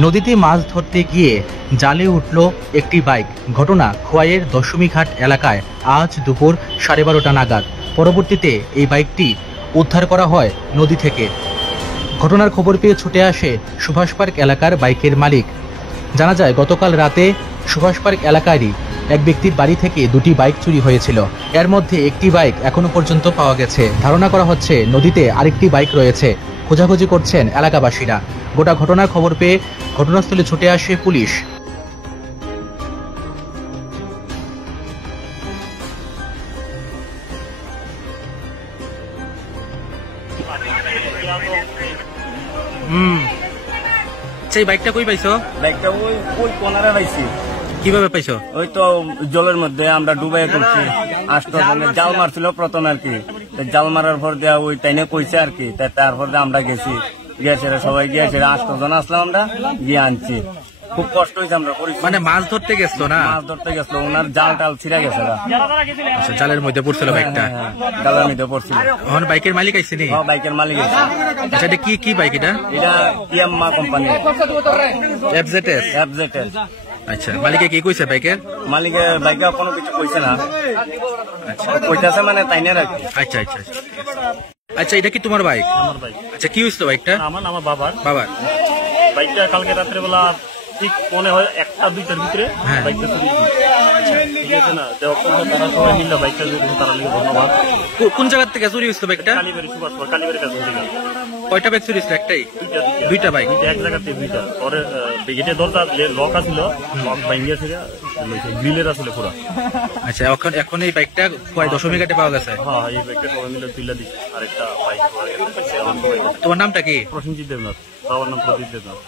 নদীতে মাছ ধরতে গিয়ে জালে উঠল একটি বাইক। ঘটনা খোয়াইয়ের দশমীঘাট এলাকায় আজ দুপুর 12:30 নাগাদ। পরবর্তীতে এই বাইকটি উদ্ধার করা হয় নদী থেকে। ঘটনার খবর পেয়ে ছুটে আসে সুভাষ পার্ক এলাকার বাইকের মালিক। জানা যায় গতকাল রাতে সুভাষ পার্ক এলাকারই এক ব্যক্তির বাড়ি থেকে দুটি বাইক চুরি হয়েছিল। এর মধ্যে একটি বাইক এখনো পর্যন্ত পাওয়া গেছে। ধারণা করা হচ্ছে নদীতে আরেকটি বাইক রয়েছে। খোঁজাখুঁজি করছেন এলাকাবাসীরা। গোটা ঘটনার খবর পেয়ে ঘটনাস্থলে ছুটে আসে পুলিশ। সেই বাইকটা কই পাইছো? বাইকটা ওই কোনারে পাইছি। কিভাবে পাইছো? ওই তো জলের মধ্যে আমরা ডুবাই করছি। জাল মারছিল প্রথম আর কি। জাল মারার পর দেওয়া ওই টাইনে কইছে আর কি। তারপর আমরা গেছি, সবাই গিয়েছে 8 জন আসলাম, আমরা গিয়ে আনছি। খুব কষ্ট হয়েছে। আমরা মানে মাছ ধরতে গেছো না? মাছ ধরতে গেছিল, ওনার জাল টাল ছিঁড়া গেছে। আচ্ছা, জালের মধ্যে পড়ছিল বাইকটা? জালের মধ্যে পড়ছিল। এখন বাইকের মালিক আইছে নি? বাইকের মালিক আছে। আচ্ছা, এটা কি বাইক? এটা ইয়ামাহা কোম্পানি এফজেডএস। আচ্ছা, মালিকে কি কইছে বাইকের? মালিকের বাইকে কোনো কিছু কইছে না। কইতাছে মানে তাই না রাখি। আচ্ছা আচ্ছা আচ্ছা, এটা কি তোমার বাইক? আমার বাইক। আচ্ছা, কি হয়েছিল বাইকটা? আমার বাবার বাবার বাইকটা কালকে রাত্রেবেলা ঠিক মনে হয় 1টা-2টার ভিতরে বাইকটা চুরি হয়েছে। ঠিক আছে না, তারা সবাই মিলে বাইকটা তারা লিখে ধন্যবাদ। কোন জায়গা থেকে চুরি হয়েছিল বাইকটা? কালীবাড়ি সুভাষ পার্ক, কালীবাড়ির কাছে থেকে। কয়টা বাইক চুরি হয়েছিল? একটাই? দুইটা বাইক? এক জায়গাতে দুইটা। পরে গেটের দরজা লক আছিল, লক ভাঙিয়ে থেকে গ্রিলের আসলে পুরা। আচ্ছা, এখন এই বাইকটা দশমীঘাটে পাওয়া গেছে? হ্যাঁ, এই বাইকটা সবাই মিলে তুলে দিচ্ছে। আরেকটা বাইক তোমার নামটা কি? প্রসেনজিৎ দেবনাথ, বাবার নাম প্রদীপ দেবনাথ।